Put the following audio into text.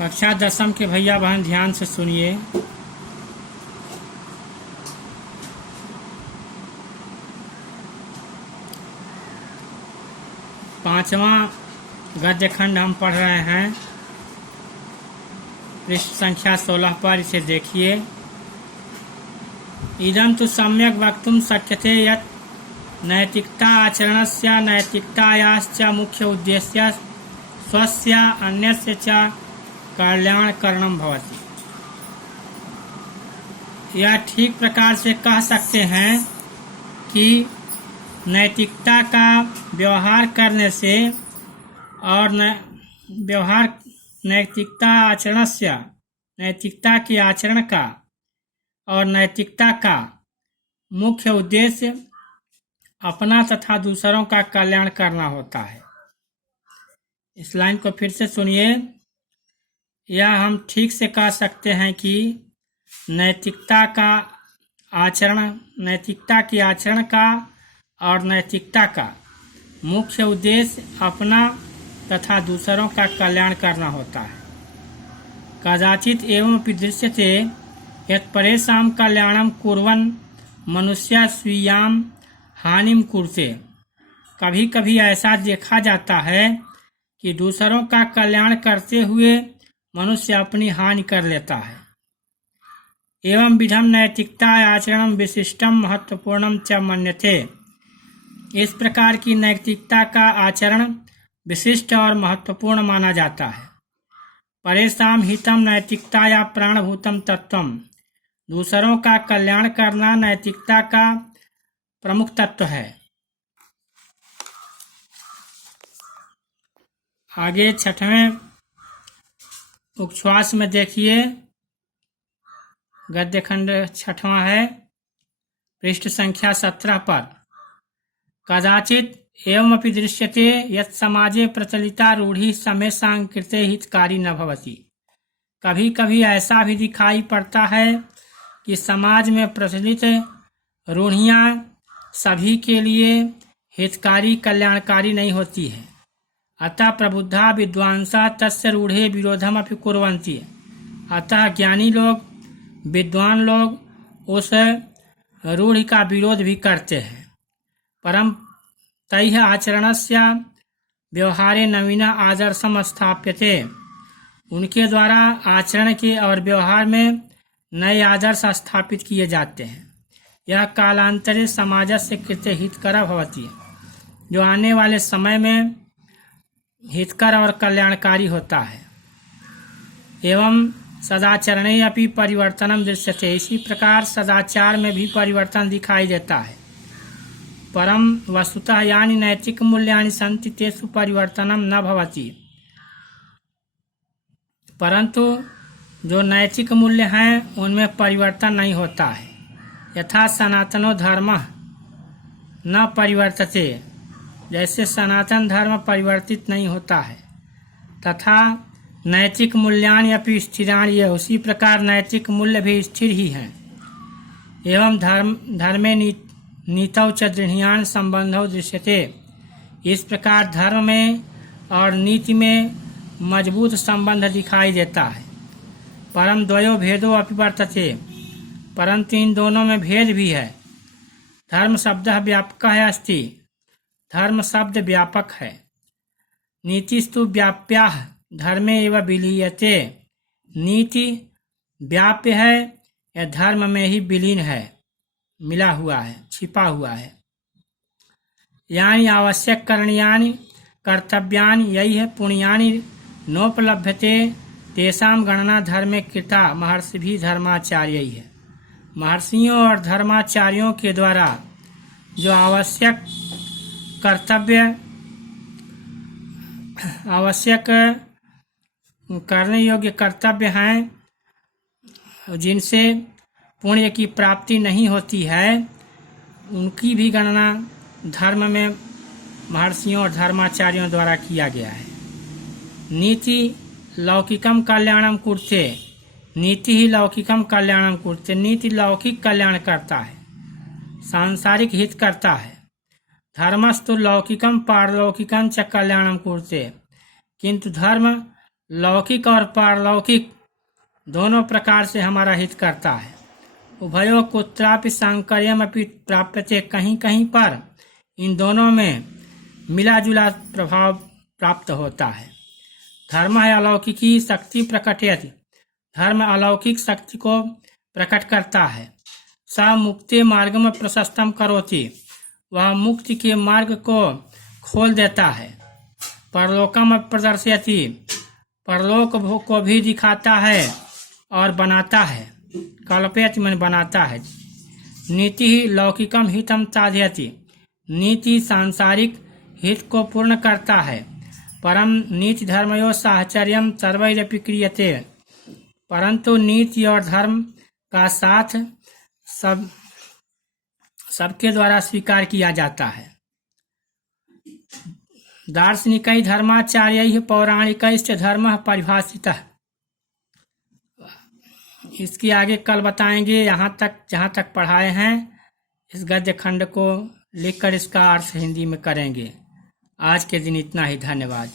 कक्षा 10वीं के भैया बहन ध्यान से सुनिए। पांचवा गद्य खंड हम पढ़ रहे हैं, पृष्ठ संख्या 16 पर। इसे देखिए। इदं तु सम्यक् वक्तुं शक्यते यत् नैतिकता आचरणस्य नैतिकतायाश्च मुख्य उद्देश्य स्वस्य अन्यस्य च कल्याणकरणं भवति। यह ठीक प्रकार से कह सकते हैं कि नैतिकता का व्यवहार करने से और नैतिकता आचरणस्य नैतिकता के आचरण का और नैतिकता का मुख्य उद्देश्य अपना तथा दूसरों का कल्याण करना होता है। इस लाइन को फिर से सुनिए। यह हम ठीक से कह सकते हैं कि नैतिकता के आचरण का और नैतिकता का मुख्य उद्देश्य अपना तथा दूसरों का कल्याण करना होता है। कदाचित एवमपि दृश्यते यत् परेषां कल्याणं कुर्वन् मनुष्य स्वीयां हानिं कुरुते। कभी कभी ऐसा देखा जाता है कि दूसरों का कल्याण करते हुए मनुष्य अपनी हानि कर लेता है। एवं विधम नैतिकता आचरण विशिष्टम महत्वपूर्णम च मन्यते। इस प्रकार की नैतिकता का आचरण विशिष्ट और महत्वपूर्ण माना जाता है। परेषां हितम नैतिकताया प्राणभूतम तत्वम। दूसरों का कल्याण करना नैतिकता का प्रमुख तत्व है। आगे 6वें उच्छ्वास में देखिए। गद्य खंड 6वां है, पृष्ठ संख्या 17 पर। कदाचित एवमपि दृश्यते यत् समाजे प्रचलिता रूढ़ि समेषां कृते हितकारी न भवति। कभी कभी ऐसा भी दिखाई पड़ता है कि समाज में प्रचलित रूढ़ियाँ सभी के लिए हितकारी कल्याणकारी नहीं होती है। अतः प्रबुद्धा विद्वांसा तस्य रूढ़े विरोधमपि कुर्वन्ति। अतः ज्ञानी लोग, विद्वान लोग उस रूढ़ि का विरोध भी करते हैं। परम तैः आचरणस्य व्यवहारे नवीन आदर्शम स्थाप्यते। उनके द्वारा आचरण के और व्यवहार में नए आदर्श स्थापित किए जाते हैं। यह कालांतरे समाजस्य कृते हितकर भवति, जो आने वाले समय में हितकर और कल्याणकारी होता है। एवं सदाचरणे अपि परिवर्तनम दृश्यते। इसी प्रकार सदाचार में भी परिवर्तन दिखाई देता है। परम वस्तुतः यानि नैतिक मूल्यानि सन्ति तेषु परिवर्तनम न भवति। परंतु जो नैतिक मूल्य हैं उनमें परिवर्तन नहीं होता है। यथा सनातनो धर्म न परिवर्तते। जैसे सनातन धर्म परिवर्तित नहीं होता है, तथा नैतिक मूल्यानि अपि स्थिराणि। यह उसी प्रकार नैतिक मूल्य भी स्थिर ही हैं। एवं धर्मे नीतौ च दृढ़ियान संबंधौ दृश्यते। इस प्रकार धर्म में और नीति में मजबूत संबंध दिखाई देता है। परम द्वयो भेदो अपि वर्तते। परंतु इन दोनों में भेद भी है। धर्म शब्द व्यापक है अस्ति। धर्म शब्द व्यापक है। नीतिस्तु व्याप्या धर्मे एव विलीयते। नीति व्याप्य है, यह धर्म में ही विलीन है, मिला हुआ है, छिपा हुआ है। यानि आवश्यक करणीयानि कर्तव्यानि यैः पुण्यानि नोपलभ्यते तेषां गणना धर्मे कृता महर्षिभिः धर्माचार्यैः। महर्षियों और धर्माचार्यों के द्वारा जो आवश्यक करने योग्य कर्तव्य हैं, जिनसे पुण्य की प्राप्ति नहीं होती है, उनकी भी गणना धर्म में महर्षियों और धर्माचार्यों द्वारा किया गया है। नीति लौकिकम कल्याणम कुरुते। नीति ही लौकिकम कल्याणम कुरुते। नीति लौकिक कल्याण करता है, सांसारिक हित करता है। धर्मस्तु लौकिकम पारलौकिकम च कल्याणम कुरुते। किंतु धर्म लौकिक और पारलौकिक दोनों प्रकार से हमारा हित करता है। उभयो कुत्रापि सांकर्यमपि प्राप्यते, कहीं कहीं पर इन दोनों में मिला जुला प्रभाव प्राप्त होता है। धर्म है अलौकिकी शक्ति प्रकटयति, धर्म अलौकिक शक्ति को प्रकट करता है। स मुक्ति मार्गम प्रशस्तम करोति, वह मुक्ति के मार्ग को खोल देता है। परलोकम प्रदर्शयति, परलोक को भी दिखाता है और बनाता है। कल्पयति मन बनाता है। नीति ही लौकिकम हितम साधयति, नीति सांसारिक हित को पूर्ण करता है। परम नीति धर्मयो साहचर्यम सर्वैरपि क्रियते, परंतु नीति और धर्म का साथ सबके द्वारा स्वीकार किया जाता है। दार्शनिकै धर्माचार्यैः पौराणिकैश्च धर्मः परिभाषितः। इसकी आगे कल बताएंगे। यहाँ तक जहाँ तक पढ़ाए हैं इस गद्य खंड को लिखकर इसका अर्थ हिंदी में करेंगे। आज के दिन इतना ही। धन्यवाद।